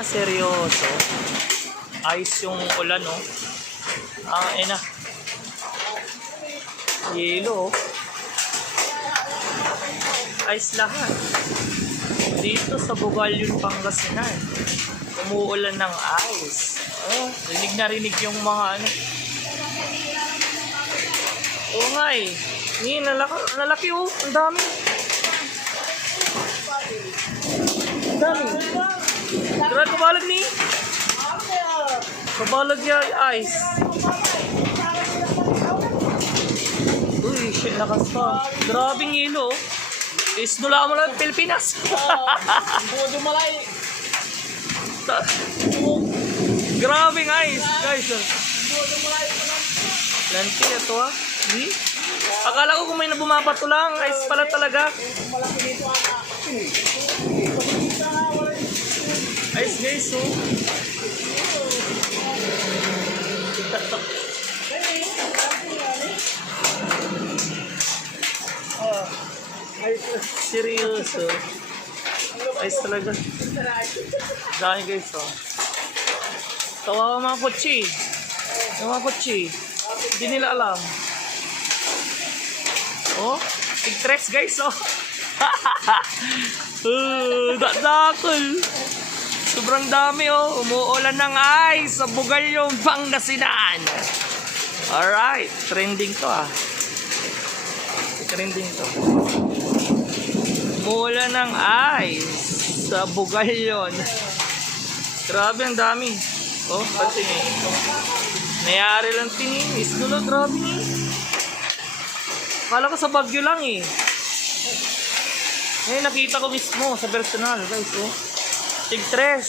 Seryoso. Ayos yung ulan, no? Na. Yelo, oh. Ayos lahat. Dito sa Bugallon Pangasinan. Umuulan ng ice. Oh, rinig na rinig yung mga ano. Oo nga eh. Nalaki oh. Ang dami. Ang dami. Grabe kabalag ni. Kabalag niya ice. Uy, shit, lakas pa. Grabing yelo. Isnula mo lang Pilipinas. Budo malay. Grabing ice, guys. Budo malay. Lanti ito ha. Akala ko kung may nabumabato lang. Ice pala talaga. Malaki dito ata. Ice guys, oh. Seryoso. Ice talaga. Dahil guys, oh. Tawa mga kotse. Yung mga kotse. Hindi nila alam. Oh, tig-tres guys, oh. Dakdakol. Sobrang dami, oh. Umuulan ng ice sa Bugallon Pangasinan. Alright, trending to, ah. Trending to. Umuulan ng ice sa Bugallon. Grabe, ang dami. Oh, pansin eh. Nayari lang tininis. Dulo, grabe eh. Kala ko sa Bagyo lang eh. Ngayon nakita ko mismo sa personal, guys, oh. Tig-tres.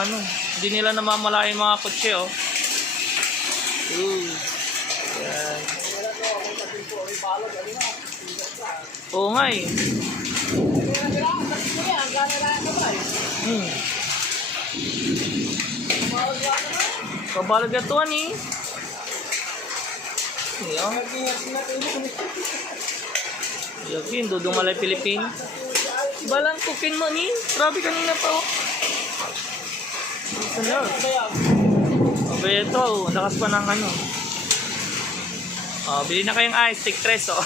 Ano, hindi nila namamalayan mga kotse, oh. Yan. Oo nga eh. Kabalag na tuwan eh. Yakin, dudong malay Pilipin. Balang kukin mo ni. Grabe kanina pa, oh. Ito na. Okay, ito, oh. Lakas pa ng ano. Oh, bili na kayong ice, tig-tres, oh.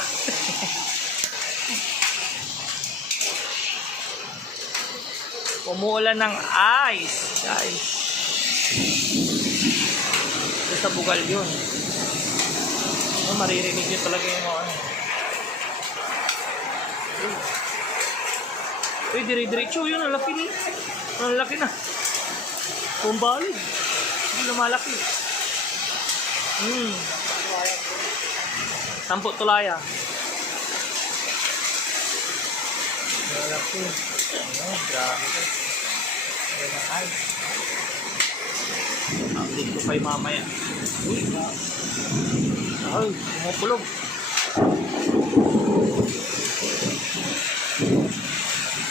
Umuulan ng ice, guys. Ito sa Bugallon. Oh, maririnig nyo talaga yung mga ano. Uy, dire-diretso yun, ang laki ni. Ang laki na. Pumbalig. Hindi lumalaki. Tampok tulaya. Malaki. Ano, grabe. Ayan ang ice. Update ko kayo mamaya. Uy, ay, pumupulog.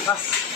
Kas.